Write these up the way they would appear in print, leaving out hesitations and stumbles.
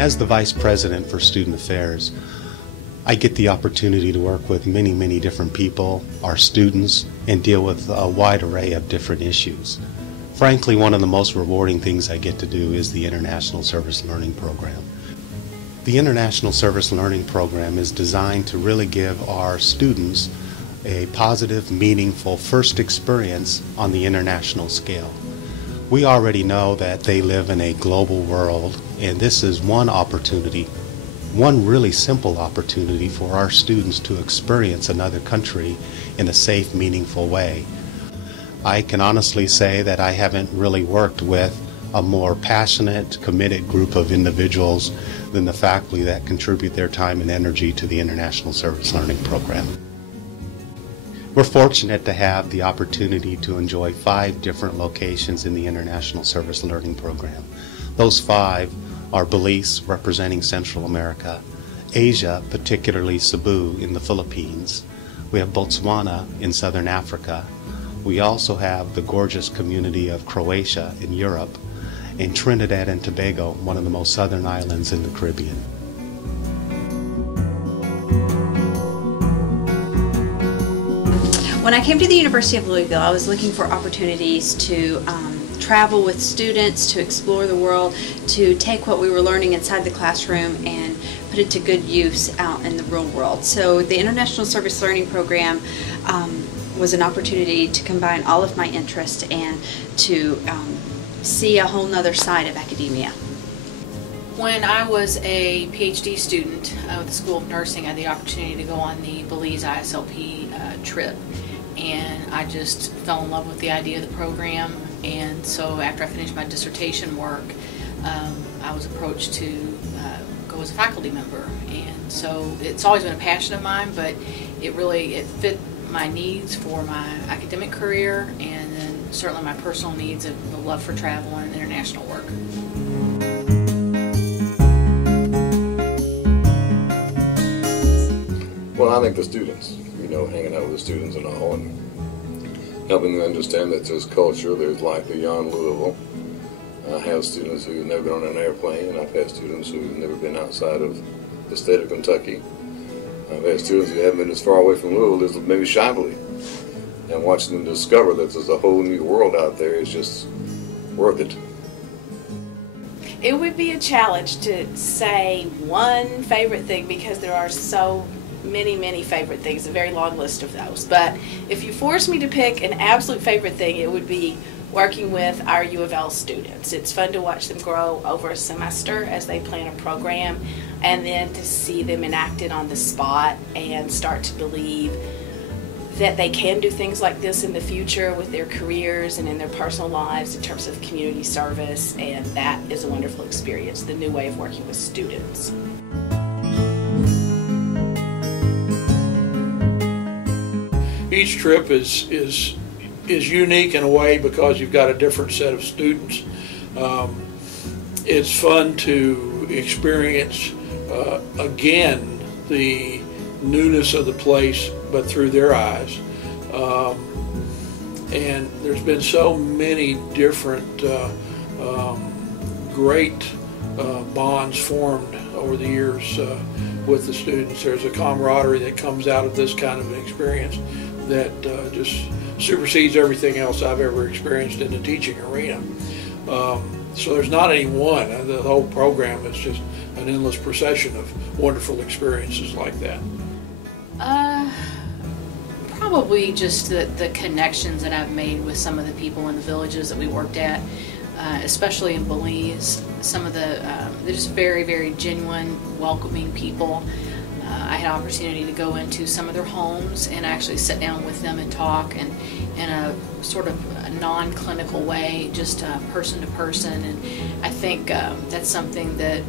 As the Vice President for Student Affairs, I get the opportunity to work with many, many different people, our students, and deal with a wide array of different issues. Frankly, one of the most rewarding things I get to do is the International Service Learning Program. The International Service Learning Program is designed to really give our students a positive, meaningful first experience on the international scale. We already know that they live in a global world, and this is one opportunity, one really simple opportunity for our students to experience another country in a safe, meaningful way. I can honestly say that I haven't really worked with a more passionate, committed group of individuals than the faculty that contribute their time and energy to the International Service Learning Program. We're fortunate to have the opportunity to enjoy 5 different locations in the International Service Learning Program. Those 5 are Belize, representing Central America, Asia, particularly Cebu in the Philippines. We have Botswana in Southern Africa. We also have the gorgeous community of Croatia in Europe, and Trinidad and Tobago, one of the most southern islands in the Caribbean. When I came to the University of Louisville, I was looking for opportunities to travel with students, to explore the world, to take what we were learning inside the classroom and put it to good use out in the real world. So the International Service Learning Program was an opportunity to combine all of my interests and to see a whole nother side of academia. When I was a PhD student with the School of Nursing, I had the opportunity to go on the Belize ISLP trip, and I just fell in love with the idea of the program. And so after I finished my dissertation work, I was approached to go as a faculty member. And so it's always been a passion of mine, but it fit my needs for my academic career, and then certainly my personal needs of the love for travel and international work. Well, I think the students, hanging out with the students and all, and helping them understand that there's culture, there's life beyond Louisville. I have students who've never been on an airplane, and I've had students who've never been outside of the state of Kentucky. I've had students who haven't been as far away from Louisville as maybe Shively, and watching them discover that there's a whole new world out there is just worth it. It would be a challenge to say one favorite thing, because there are so many favorite things, a very long list of those. But if you force me to pick an absolute favorite thing, it would be working with our U of L students. It's fun to watch them grow over a semester as they plan a program, and then to see them enacted on the spot and start to believe that they can do things like this in the future with their careers and in their personal lives in terms of community service. And that is a wonderful experience, the new way of working with students. Each trip is unique in a way because you've got a different set of students. It's fun to experience again the newness of the place, but through their eyes. And there's been so many different great bonds formed over the years with the students. There's a camaraderie that comes out of this kind of an experience that just supersedes everything else I've ever experienced in the teaching arena. So there's not any one. The whole program is just an endless procession of wonderful experiences like that. Probably just the connections that I've made with some of the people in the villages that we worked at, especially in Belize. Some of they're just very genuine, welcoming people. I had an opportunity to go into some of their homes and actually sit down with them and talk, and in a sort of a non-clinical way, just person to person. And I think that's something that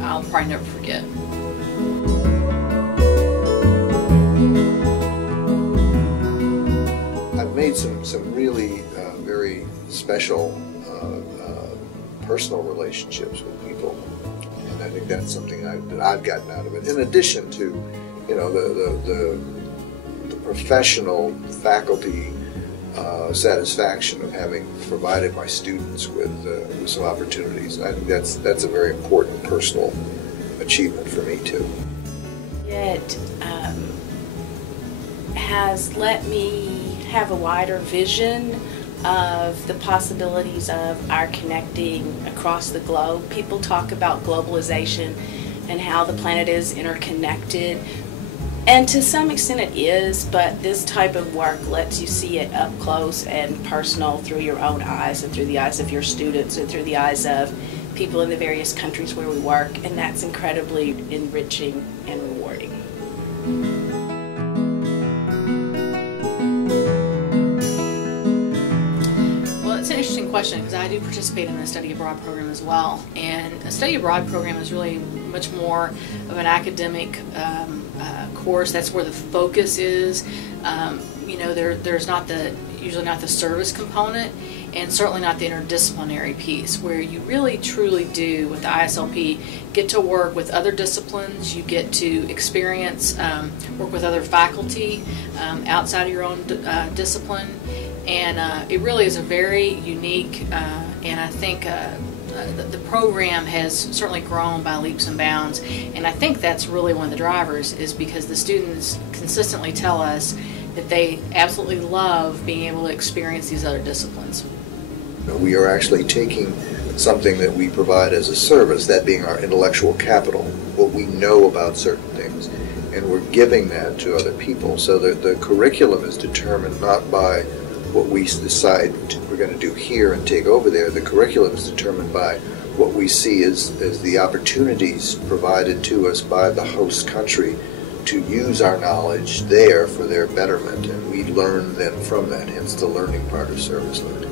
I'll probably never forget. I've made some really very special personal relationships with people, and I think that's something that I've gotten out of it. In addition to, the professional faculty satisfaction of having provided my students with some opportunities. I think that's a very important personal achievement for me too. It has let me have a wider vision of the possibilities of our connecting across the globe. People talk about globalization and how the planet is interconnected, and to some extent it is, but this type of work lets you see it up close and personal through your own eyes and through the eyes of your students and through the eyes of people in the various countries where we work, and that's incredibly enriching and rewarding. It's an interesting question because I do participate in the study abroad program as well, and a study abroad program is really much more of an academic course. That's where the focus is. You know, there's usually not the service component, and certainly not the interdisciplinary piece, where you really truly do with the ISLP get to work with other disciplines. You get to experience work with other faculty outside of your own discipline. And it really is a very unique, and I think the program has certainly grown by leaps and bounds. And I think that's really one of the drivers, is because the students consistently tell us that they absolutely love being able to experience these other disciplines. We are actually taking something that we provide as a service, that being our intellectual capital, what we know about certain things, and we're giving that to other people. So the curriculum is determined not by what we decide we're going to do here and take over there. The curriculum is determined by what we see as the opportunities provided to us by the host country to use our knowledge there for their betterment, and we learn then from that, hence the learning part of service learning.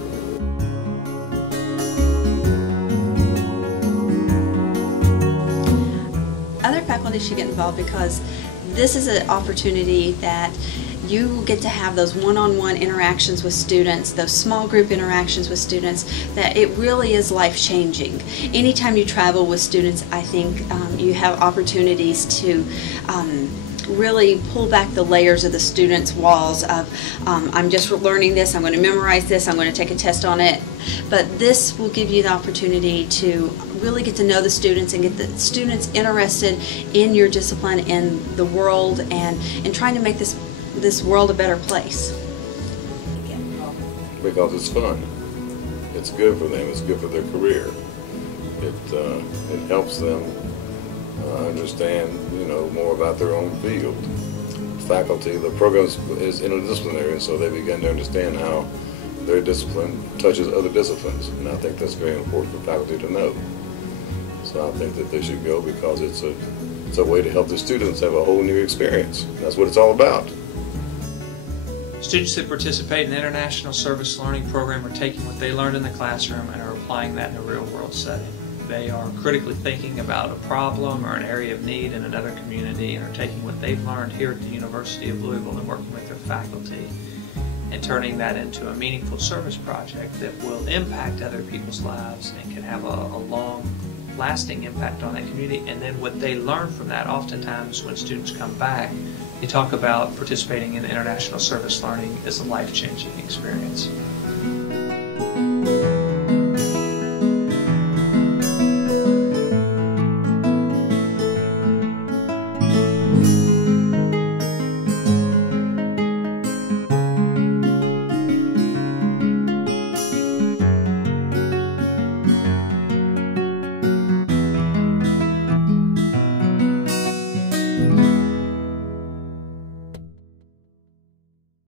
Other faculty should get involved because this is an opportunity that you get to have those one-on-one interactions with students, those small group interactions with students, that it really is life-changing. Anytime you travel with students, I think you have opportunities to really pull back the layers of the students' walls of I'm just learning this, I'm going to memorize this, I'm going to take a test on it. But this will give you the opportunity to really get to know the students and get the students interested in your discipline, in the world, and trying to make this world a better place. Because it's fun. It's good for them. It's good for their career. It helps them understand, more about their own field. Faculty, the program is interdisciplinary, so they begin to understand how their discipline touches other disciplines, and I think that's very important for faculty to know. So I think that they should go because it's a way to help the students have a whole new experience. That's what it's all about. Students that participate in the International Service Learning Program are taking what they learned in the classroom and are applying that in a real-world setting. They are critically thinking about a problem or an area of need in another community and are taking what they've learned here at the University of Louisville and working with their faculty and turning that into a meaningful service project that will impact other people's lives and can have a long-lasting impact on that community. And then what they learn from that, oftentimes when students come back, they talk about participating in international service learning as a life-changing experience.